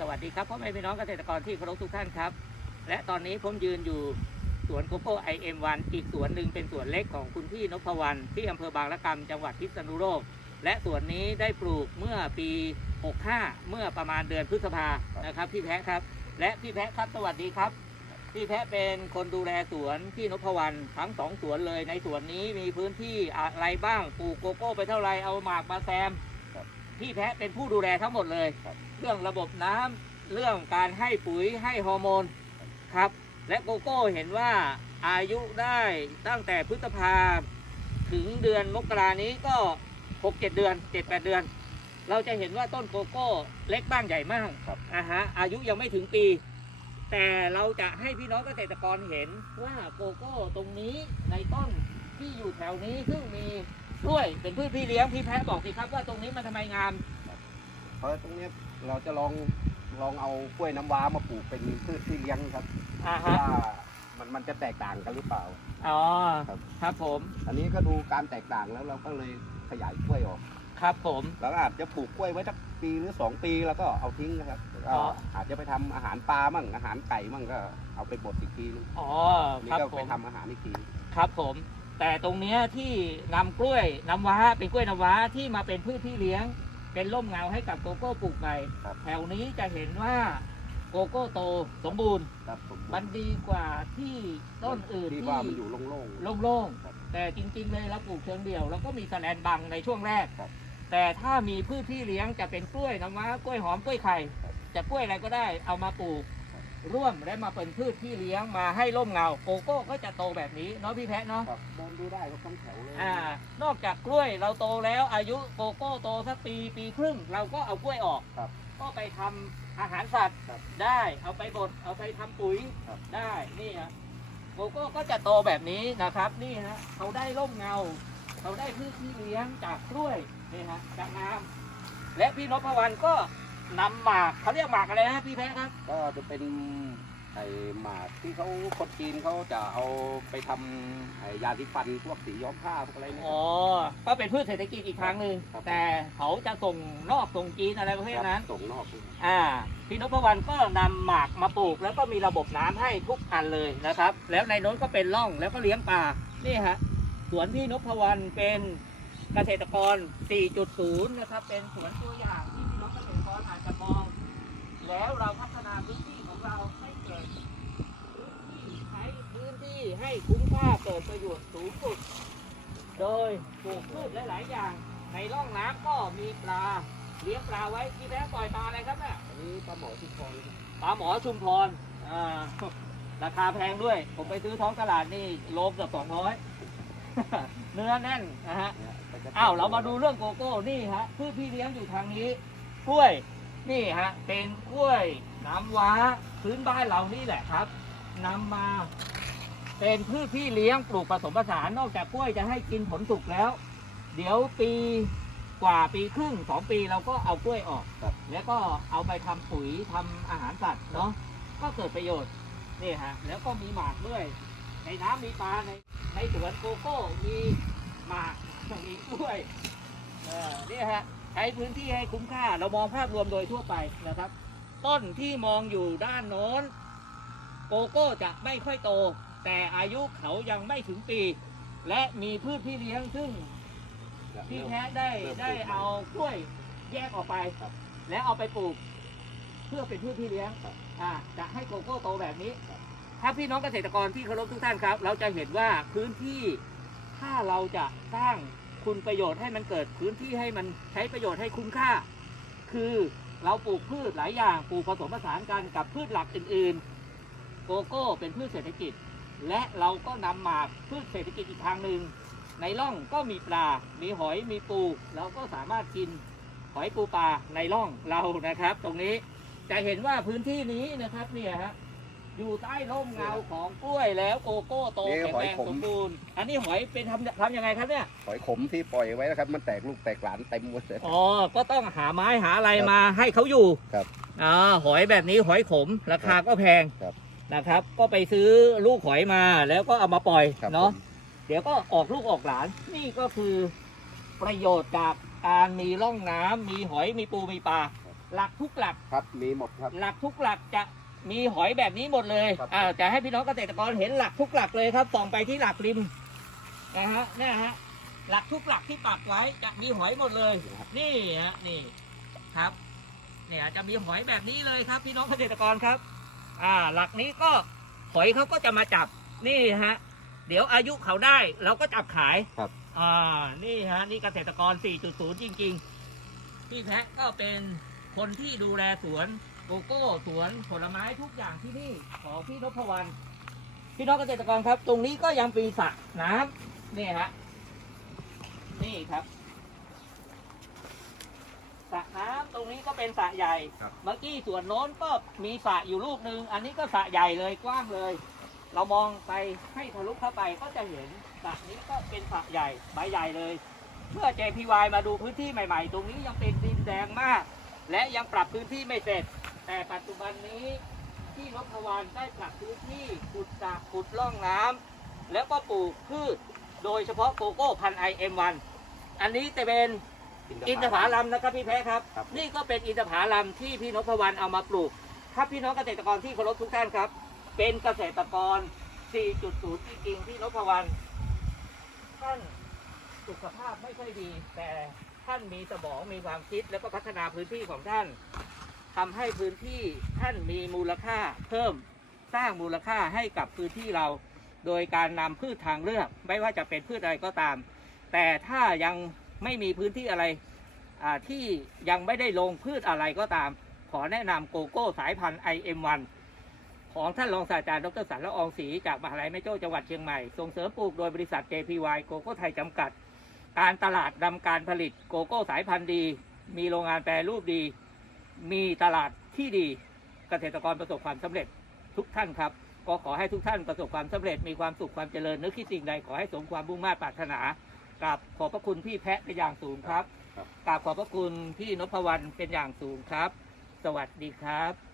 สวัสดีครับพ่อแม่พี่น้องเกษตรกรที่เคารพทุกท่านครับ และตอนนี้ผมยืนอยู่สวนโกโก้ IM1 อีกสวนหนึ่งเป็นสวนเล็กของคุณพี่นพวรรณที่อำเภอบางละกำจังหวัดพิษณุโลกและสวนนี้ได้ปลูกเมื่อปี 65 เมื่อประมาณเดือนพฤษภานะครับพี่แพะครับ และพี่แพะครับสวัสดีครับ พี่แพะเป็นคนดูแลสวนพี่นพวรรณทั้งสองสวนเลยในสวนนี้มีพื้นที่อะไรบ้างปลูกโกโก้ไปเท่าไรเอาหมากมาแซม พี่แพะเป็นผู้ดูแลทั้งหมดเลย ครับ เรื่องระบบน้ำเรื่องการให้ปุ๋ยให้ฮอร์โมนครับ และโกโก้เห็นว่าอายุได้ตั้งแต่พฤษภาถึงเดือนมกรานี้ก็ 6 7 เดือน 7 8 เดือน เราจะเห็นว่าต้นโกโก้เล็กบ้างใหญ่มากครับ อ่าฮะอายุยังไม่ถึงปี แต่เราจะให้พี่น้องเกษตรกรเห็นว่าโกโก้ตรงนี้ในต้นที่อยู่แถวนี้ซึ่งมี กล้วยเป็นพืชพี่เลี้ยงพี่แพะบอกสิครับว่าตรงนี้มันทำไมงาม เพราะตรงเนี้ยเราจะลองลองเอากล้วยน้ำว้ามาปลูกเป็นพืชที่เลี้ยงครับอ่าว่าฮะมันมันจะแตกต่างกันหรือเปล่า อ๋อ ครับ ครับผม อันนี้ก็ดูการแตกต่างแล้วเราก็เลยขยายกล้วยออกครับผม เราก็อาจจะปลูกกล้วยไว้สักปีหรือสองปีแล้วก็เอาทิ้งนะครับอ๋ก็ออาจจะไปทำอาหารปลามั่งอาหารไก่มั่งก็เอาไปบดอีกทีนึงอ๋อ นี่ครับก็ผไปม ทำอาหารอีกที ครับผม แต่ตรงเนี้ยที่นำกล้วยน้ำว้าเป็นกล้วยน้ำว้าที่มาเป็นพืชที่เลี้ยง เป็นร่มเงาให้กับโกโก้ปลูกใหม่ครับแถวนี้จะเห็นว่าโกโก้โตสมบูรณ์ครับผมมันดีกว่าที่ต้นอื่นที่ที่ว่ามันอยู่โล่งโล่งครับๆแต่จริงๆเลยเราปลูกเชิงเดี่ยวเราก็มีแสแลนบังในช่วงแรกครับแต่ถ้ามีพืชที่เลี้ยงจะเป็นกล้วยน้ำว้ากล้วยหอมกล้วยไข่ครับจะกล้วยอะไรก็ได้เอามาปลูกค รับร่วมและมาเป็นพืชที่เลี้ยงมาให้ร่มเงาโกโก้ก็จะโตแบบนี้เนาะพี่แพะเนาะๆครับเดินดูได้ครับทั้งแถวเลยอ่านอกจากกล้วยเราโตแล้วอายุโกโก้โตสักปีปีครึ่งเราก็เอากล้วยออกครับ ก็ไปทำอาหารสัตว์ครับได้เอาไปบดเอาไปทำปุ๋ยครับ ได้นี่ฮะโกโก้ก็จะโตแบบนี้นะครับนี่ฮะเขาได้ร่มเงาเขาได้พืชที่เลี้ยงจากกล้วยนี่ฮะจากน้ำและพี่นพวรรณก็ นำหมากเขาเรียกหมากอะไรนะพี่แพะครับ ก็จะเป็นไอ้หมากที่เขาคนจีนเขาจะเอาไปทำไอ้ยาสีฟันพวกสีย้อมผ้าพวกอะไรเนี่ย อ๋อ ก็เป็นพืชเศรษฐกิจอีกทางหนึ่งครับ แต่เขาจะส่งนอกส่งจีนอะไรประเภทนั้นส่งนอกด้วย อ่าพี่นพวรรณก็นำหมากมาปลูก แล้วก็มีระบบน้ำให้ทุกอันเลยนะครับ แล้วในโน้นก็เป็นร่องแล้วก็เลี้ยงปลานี่ฮะสวนพี่นพวรรณเป็นเกษตรกร 4.0 นะครับ เป็นสวนตัวอย่าง แล้วเราพัฒนาพื้นที่ของเราให้เกิดพื้นที่ใช้พื้นที่ให้คุ้มค่าเกิดประโยชน์สูงสุด โดยปลูกพืชหลาย ๆ อย่าง ในร่องน้ำก็มีปลาเลี้ยงปลาไว้ที่แท้ปล่อยปลาอะไรครับเนี่ยอันนี้ปลาหมอที่คลองนี่ปลาหมอชุมพรอ่าราคาแพงด้วย ผมไปซื้อท้องตลาดนี่โลเกือบสองร้อยเนื้อแน่นนะฮะเนี่ยก็จะอ้าวเรามาดูเรื่องโกโก้นี่ฮะพืชพี่เลี้ยงอยู่ทางนี้กล้วย นี่ฮะเป็นกล้วยน้ำว้าพื้นบ้านเรานี่แหละครับนำมา เป็นพืชพี่เลี้ยงปลูกผสมผสานนอกจากกล้วยจะให้กินผลสุกแล้ว เดี๋ยวปีกว่าปีครึ่งสองปีเราก็เอากล้วยออก ครับ แล้วก็เอาไปทำปุ๋ยทำอาหารสัตว์เนาะก็เกิดประโยชน์นี่ฮะแล้วก็มีหมากด้วย ในน้ำมีปลาในในสวนโกโก้มีหมากมีกล้วยเออนี่ฮะ ใช้พื้นที่ให้คุ้มค่า เรามองภาพรวมโดยทั่วไปนะครับ ต้นที่มองอยู่ด้านโน้น โกโก้จะไม่ค่อยโต แต่อายุเขายังไม่ถึงปี และมีพืชพี่เลี้ยงซึ่งพี่แท้ได้เริ่มปลูกได้เอากล้วยแยกออกไปครับแล้วเอาไปปลูก เพื่อเป็นพืชพี่เลี้ยงครับอ่าจะให้โกโก้โตแบบนี้ครับถ้าพี่น้องเกษตรกรที่เคารพทุกท่านครับ เราจะเห็นว่าพื้นที่ถ้าเราจะสร้าง คุณประโยชน์ให้มันเกิดพื้นที่ให้มันใช้ประโยชน์ให้คุ้มค่า คือเราปลูกพืชหลายอย่างปลูกผสมผสานกันกับพืชหลักอื่นๆ โกโก้เป็นพืชเศรษฐกิจ และเราก็นำหมากพืชเศรษฐกิจอีกทางหนึ่งในร่องก็มีปลา มีหอย มีปู เราก็สามารถกินหอยปูปลาในร่องเรานะครับ ตรงนี้จะเห็นว่าพื้นที่นี้นะครับเนี่ยฮะอยู่ใต้ร่มเงาของกล้วย แล้วโกโก้โตนี่แข็งหอยแรงขม สมบูรณ์ อันนี้หอยเป็นทำทำยังไงครับเนี่ย หอยขมที่ปล่อยไว้นะครับ มันแตกลูกแตกหลานเต็มหมดเลย อ๋อ ก็ต้องหาไม้หาอะไรครับมาให้เขาอยู่ครับอ่าหอยแบบนี้หอยขม ราคาก็แพงครับ นะครับ ก็ไปซื้อลูกหอยมาแล้วก็เอามาปล่อยครับเนาะ ผมเดี๋ยวก็ออกลูกออกหลาน นี่ก็คือประโยชน์จากการมีร่องน้ำมีหอยมีปูมีปลา หลักทุกหลัก ครับมีหมดครับ หลักทุกหลักจะ มีหอยแบบนี้หมดเลยครับ อ่าจะให้พี่น้องเกษตรกรเห็นหลักทุกหลักเลยครับส่องไปที่หลักริมนะฮะเนี่ยฮะหลักทุกหลักที่ปักไว้จะมีหอยหมดเลย นี่ฮะนี่ครับ เนี่ยจะมีหอยแบบนี้เลยครับ พี่น้องเกษตรกรครับ อ่า หลักนี้ก็หอยเขาก็จะมาจับนี่ฮะ เดี๋ยวอายุเขาได้เราก็จับขายครับ อ่านี่ฮะนี่เกษตรกร 4.0 จริง ๆ พี่แพะก็เป็นคนที่ดูแลสวน โกโก้สวนผลไม้ทุกอย่างที่นี่ของพี่นพวรรณพี่น้องเกษตรกรครับ ตรงนี้ก็ยังปีสระน้ำนี่ฮะนี่ครับสระน้ำตรงนี้ก็เป็นสระใหญ่ ครับ เมื่อกี้ส่วนโน้นก็มีสระอยู่ลูกหนึ่งอันนี้ก็สระใหญ่เลยกว้างเลย เรามองไปให้ทะลุเข้าไปก็จะเห็นสระนี้ก็เป็นสระใหญ่ใบใหญ่เลย เมื่อ JPY มาดูพื้นที่ใหม่ ๆ ตรงนี้ยังเป็นดินแดงมาก และยังปรับพื้นที่ไม่เสร็จ แต่ปัจจุบันนี้ที่นพวรรณได้ปรับพื้นที่ขุดสระขุดร่องน้ำแล้วก็ปลูกพืชโดยเฉพาะโกโก้พันไอเอ็มวันอันนี้จะเป็นอินทผลัมนะครับพี่แพ้ครับ ครับ นี่ก็เป็นอินทผลัมที่พี่นพวรรณเอามาปลูกครับพี่น้องเกษตรกรที่เคารพทุกท่านครับ เป็นเกษตรกร 4.0 จริงๆพี่นพวรรณท่านสุขภาพไม่ค่อยดี แต่ท่านมีสมองมีความคิดแล้วก็พัฒนาพื้นที่ของท่าน ทำให้พื้นที่ท่านมีมูลค่าเพิ่มสร้างมูลค่าให้กับพื้นที่เรา โดยการนำพืชทางเลือก ไม่ว่าจะเป็นพืชอะไรก็ตาม แต่ถ้ายังไม่มีพื้นที่อะไรที่ยังไม่ได้ลงพืชอะไรก็ตาม ขอแนะนำโกโก้สายพันธุ์ IM1 ของท่านรองศาสตราจารย์ดรสันละอองศรีจากมหาลัยแม่โจ้จังหวัดเชียงใหม่ ส่งเสริมปลูกโดยบริษัท JPY โกโก้ไทยจำกัด การตลาดนำการผลิตโกโก้สายพันธุ์ดี มีโรงงานแปรรูปดี มีตลาดที่ดีเกษตรกรประสบความสำเร็จทุกท่านครับ ก็ขอให้ทุกท่านประสบความสำเร็จมีความสุขความเจริญนึกคิดสิ่งใดขอให้สมความมุ่งมา่ปรารถนากับขอบพระคุณพี่แพะเป็นอย่างสูงครับครับกราบขอบพระคุณพี่นพวรรณเป็นอย่างสูงครับ สวัสดีครับ